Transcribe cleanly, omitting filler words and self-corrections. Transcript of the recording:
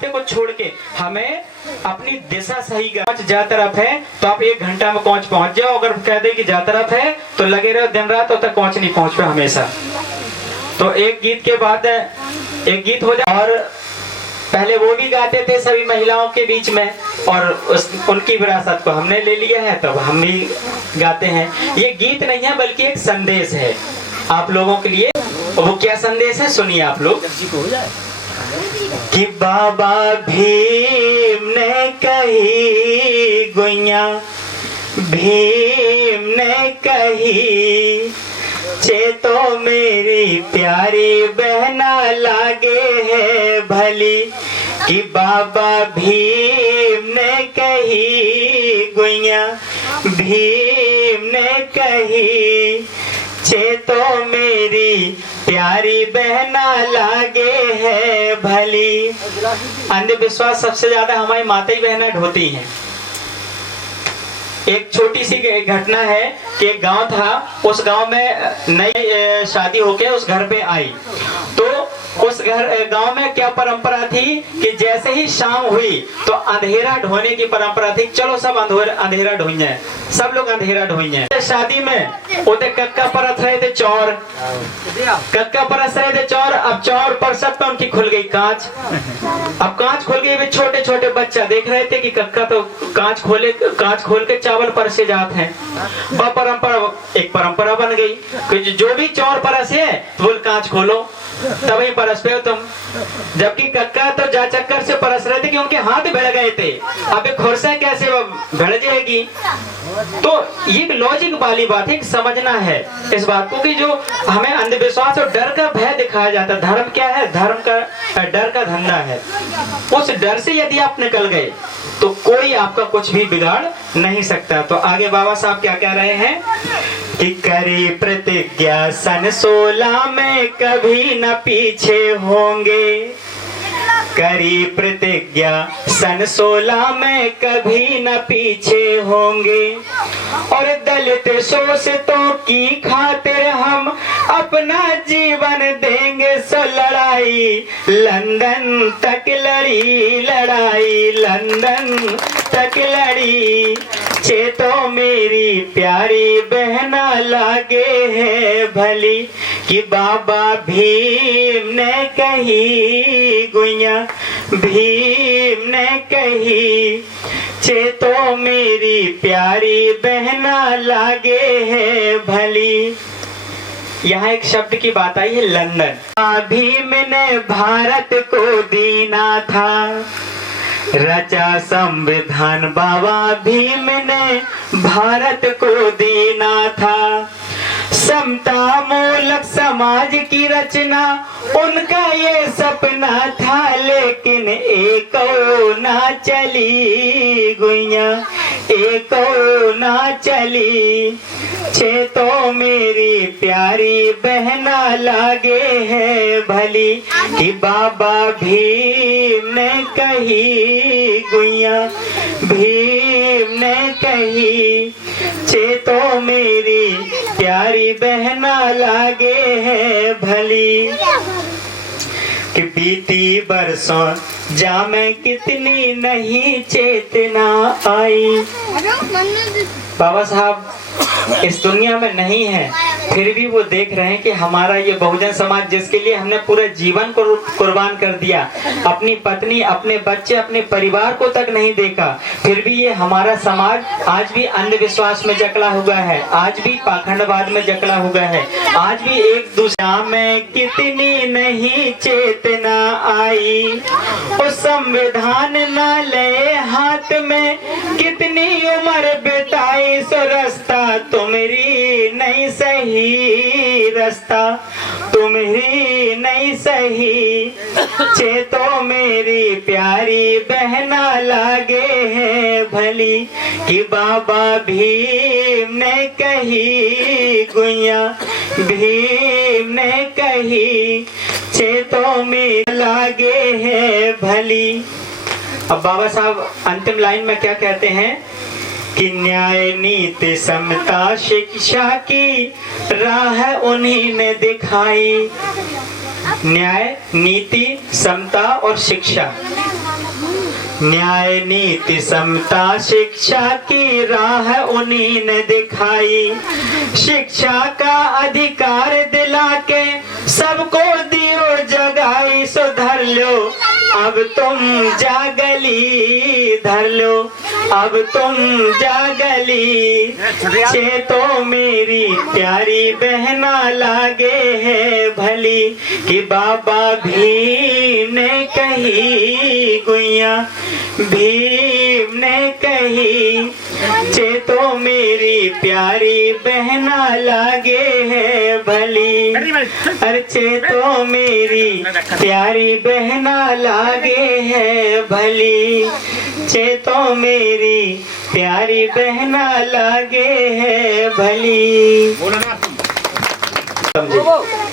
रास्ते को छोड़ के हमें अपनी दिशा सही कर, जा तरफ है तो आप 1 घंटा में पहुंच जाओ, अगर कह दे कि जा तरफ है तो लगे रहो दिन रात, तो तक नहीं पहुंच पाए हमेशा। तो एक गीत के बाद एक गीत हो जाए, और पहले वो भी गाते थे सभी महिलाओं के बीच में, और उनकी विरासत को हमने ले लिया है, तब हम भी गाते हैं। ये गीत नहीं है बल्कि एक संदेश है आप लोगों के लिए। वो क्या संदेश है सुनिए आप लोग। कि बाबा भीम ने कही गुइया, भीम ने कही, चे तो मेरी प्यारी बहना लागे है भली। कि बाबा भीम ने कही गुइया, भीम ने कही, चे तो मेरी प्यारी बहना लागे है भली। अंधविश्वास सबसे ज्यादा हमारी माताएं बहनें ढोती हैं। एक छोटी सी घटना है कि एक गांव था, उस गांव में नई शादी होके उस घर पे आई, तो उस गांव में क्या परंपरा थी कि जैसे ही शाम हुई तो अंधेरा ढोने की परंपरा थी। चलो सब अंधेरा ढोइए, सब लोग अंधेरा ढोइए। शादी में उते कक्का परत रहे थे चौर, कक्का परस रहे थे चौर। अब चौर पर सब पे उनकी खुल गई कांच। अब कांच खुल गई, वे छोटे छोटे बच्चा देख रहे थे कि कक्का तो कांच खोल के चावल परसे जाते हैं। वह परंपरा एक परंपरा बन गई कि जो भी चौर परसे बोल कांच खोलो तभी परस पे हो तुम। जबकि कक्का तो जा चक्कर से परस रहे थे कि उनके हाथ भिड़ गए थे। अब एक खुरसा कैसे वो भिड़ जाएगी। तो ये लॉजिक वाली बात है, समझना है इस बात को कि जो हमें अंधविश्वास और डर का भय दिखाया जाता है। धर्म क्या है? धर्म का डर का धंधा है। उस डर से यदि आप निकल गए तो कोई आपका कुछ भी बिगाड़ नहीं सकता। तो आगे बाबा साहब क्या कह रहे हैं कि करी प्रतिज्ञा सन 16 में कभी न पीछे होंगे। करी प्रतिज्ञा सन 16 में कभी न पीछे होंगे। और दलित शोषितों की खातिर हम अपना जीवन देंगे। सो लड़ाई लंदन तक लड़ी, लड़ाई लंदन तक लड़ी, चे तो मेरी प्यारी बहना लागे है भली। कि बाबा भीम ने कही गुइया, भीम ने कही, चे तो मेरी प्यारी बहना लागे है भली। यहाँ एक शब्द की बात आई है लंदन। भीम ने भारत को दीना था, रचा संविधान बाबा भीम ने भारत को दीना था। समता मूलक समाज की रचना उनका ये सपना था, लेकिन एक ना चली गुइया, एक ना चली, छे तो मेरी प्यारी बहना लागे है भली। कि बाबा भीम ने कही गुइया, भीम ने कही, छे तो मेरी प्यारी बहना लागे है भली। कि बीती बरसों जा में कितनी नहीं चेतना आई। बाबा साहब इस दुनिया में नहीं है, फिर भी वो देख रहे हैं कि हमारा ये बहुजन समाज जिसके लिए हमने पूरे जीवन को कुर्बान कर दिया, अपनी पत्नी, अपने बच्चे, अपने परिवार को तक नहीं देखा, फिर भी ये हमारा समाज आज भी अंधविश्वास में जकड़ा हुआ है, आज भी पाखंडवाद में जकड़ा हुआ है, आज भी एक दूसरे में कितनी नहीं चेतना आई। उस संविधान न ले हाथ में कितनी उम्र बिताई। सो रास्ता तुम्हारी नहीं सही, रास्ता तुम्हारी नहीं सही, चे तो मेरी प्यारी बहना लागे है भली। कि बाबा भीम ने कही गुइया, भीम ने कही, चे तो मेरी लागे है भली। अब बाबा साहब अंतिम लाइन में क्या कहते हैं कि न्याय नीति समता शिक्षा की राह उन्हीं ने दिखाई। न्याय नीति समता और शिक्षा न्याय नीति समता शिक्षा की राह उन्हीं ने दिखाई। शिक्षा का अधिकार दिला के सबको दियो जगाई। सुधर लो अब तुम जागली, धर लो अब तुम जागली। चेतो मेरी प्यारी बहना लागे है भली, कि बाबा भीम ने कही गुइया, भीम ने कही। चेतो मेरी प्यारी बहना लागे है भली, अरे चेतो मेरी प्यारी बहना लागे है भली। चेतो मेरी प्यारी बहना लागे है भली। समझे?